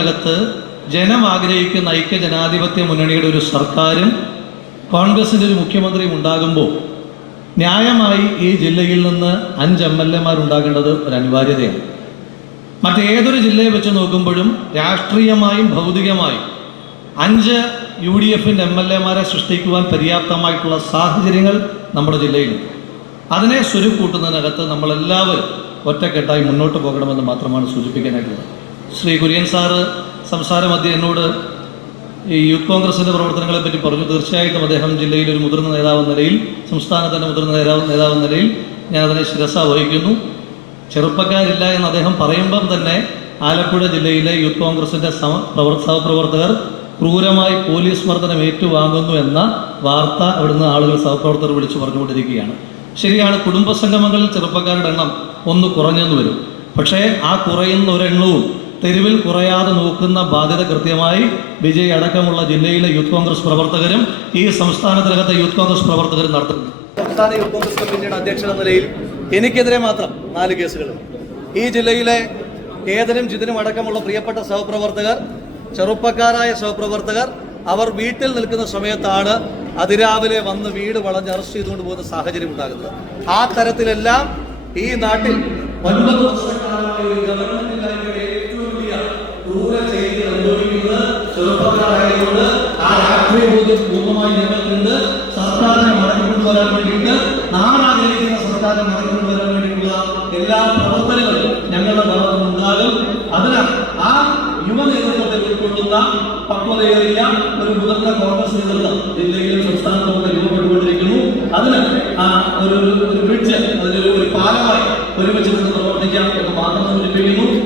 അകത്ത് ജനം ആഗ്രഹിക്കുന്ന ഐക്യ ജനാധിപത്യ മുന്നണിയുടെ ഒരു സർക്കാരും കോൺഗ്രസിന്റെ ഒരു മുഖ്യമന്ത്രിയും ഉണ്ടാകുമ്പോൾ ന്യായമായി ഈ ജില്ലയിൽ നിന്ന് അഞ്ച് എം എൽ എമാരുണ്ടാകേണ്ടത് ഒരു അനിവാര്യതയാണ്. മറ്റേതൊരു ജില്ലയെ വെച്ച് നോക്കുമ്പോഴും രാഷ്ട്രീയമായും ഭൗതികമായും അഞ്ച് യു ഡി എഫിന്റെ എം എൽ എമാരെ സൃഷ്ടിക്കുവാൻ പര്യാപ്തമായിട്ടുള്ള സാഹചര്യങ്ങൾ നമ്മുടെ ജില്ലയിലുണ്ട്. അതിനെ സ്വരുക്കൂട്ടുന്നതിനകത്ത് നമ്മളെല്ലാവരും ഒറ്റക്കെട്ടായി മുന്നോട്ട് പോകണമെന്ന് മാത്രമാണ് സൂചിപ്പിക്കാനായിട്ടുള്ളത്. ശ്രീ കുര്യൻ സാറ് സംസാര മധ്യ എന്നോട് ഈ യൂത്ത് കോൺഗ്രസിന്റെ പ്രവർത്തനങ്ങളെ പറ്റി പറഞ്ഞു. തീർച്ചയായിട്ടും അദ്ദേഹം ജില്ലയിൽ ഒരു മുതിർന്ന നേതാവെന്ന നിലയിൽ സംസ്ഥാനത്തിന്റെ മുതിർന്ന നേതാവ് നേതാവെന്ന നിലയിൽ ഞാൻ അതിനെ ശിരസ വഹിക്കുന്നു. ചെറുപ്പക്കാരില്ല എന്ന് അദ്ദേഹം പറയുമ്പം തന്നെ ആലപ്പുഴ ജില്ലയിലെ യൂത്ത് കോൺഗ്രസിന്റെ സമ പ്രവർ സഹപ്രവർത്തകർ ക്രൂരമായി പോലീസ് മർദ്ദനം ഏറ്റുവാങ്ങുന്നു എന്ന വാർത്ത അവിടുന്ന് ആളുകൾ സഹപ്രവർത്തകർ വിളിച്ചു പറഞ്ഞുകൊണ്ടിരിക്കുകയാണ്. ശരിയാണ് കുടുംബസംഗമങ്ങളിൽ ചെറുപ്പക്കാരുടെ എണ്ണം ഒന്ന് കുറഞ്ഞെന്ന് വരും. പക്ഷേ ആ കുറയുന്ന ഒരെണ്ണവും തെരുവിൽ കുറയാതെ നോക്കുന്ന ബാധ്യത കൃത്യമായി വിജയ് അടക്കമുള്ള ജില്ലയിലെ യൂത്ത് കോൺഗ്രസ് പ്രവർത്തകരും ഈ സംസ്ഥാനത്തിനകത്തെ യൂത്ത് കോൺഗ്രസ് പ്രവർത്തകരും നടത്തുന്നു. സംസ്ഥാന യൂത്ത് കോൺഗ്രസ് കമ്മിറ്റിയുടെ അധ്യക്ഷൻ എന്ന നിലയിൽ എനിക്കെതിരെ മാത്രം നാല് കേസുകൾ. ഈ ജില്ലയിലെ ഏതനും ജിതിനും അടക്കമുള്ള പ്രിയപ്പെട്ട സഹപ്രവർത്തകർ ചെറുപ്പക്കാരായ സഹപ്രവർത്തകർ അവർ വീട്ടിൽ നിൽക്കുന്ന സമയത്താണ് അതിരാവിലെ വന്ന് വീട് വളഞ്ഞ് അറസ്റ്റ് ചെയ്തുകൊണ്ട് പോകുന്ന സാഹചര്യം ഉണ്ടാകുന്നത്. ആ തരത്തിലെല്ലാം ഈ നാട്ടിൽ ഒൻപത് വർഷക്കാലമായി ചെറുപ്പക്കാരായതുകൊണ്ട് ആ രാഷ്ട്രീയ ബോധ്യം പൂർണമായി ഞങ്ങൾക്കുണ്ട് സർക്കാരിനെ മടക്കിക്കൊണ്ടുവരാൻ വേണ്ടിയിട്ട് നാടാഗ്രഹിക്കുന്ന സർക്കാരിനെ മടക്കിക്കൊണ്ടുവരാൻ വേണ്ടിയിട്ടുള്ള എല്ലാ പ്രവർത്തനങ്ങളും ഞങ്ങളുടെ ഭാഗത്ത് ഉണ്ടാകും. അതിനാൽ ആ യുവ നേതൃത്വത്തെ ഉൾക്കൊള്ളുന്ന പക്വതയേറിയ ഒരു മുതിർന്ന കോൺഗ്രസ് നേതൃത്വം ജില്ലയിലും സംസ്ഥാനത്തും രൂപപ്പെട്ടുകൊണ്ടിരിക്കുന്നു. അതിന് ആ ഒരു ഒരു ബ്രിഡ്ജ് അതിലൊരു ഒരു പാലമായി ഒരുമിച്ച് നിന്ന് പ്രവർത്തിക്കാം എന്ന് മാത്രം സൂചിപ്പിക്കുന്നു.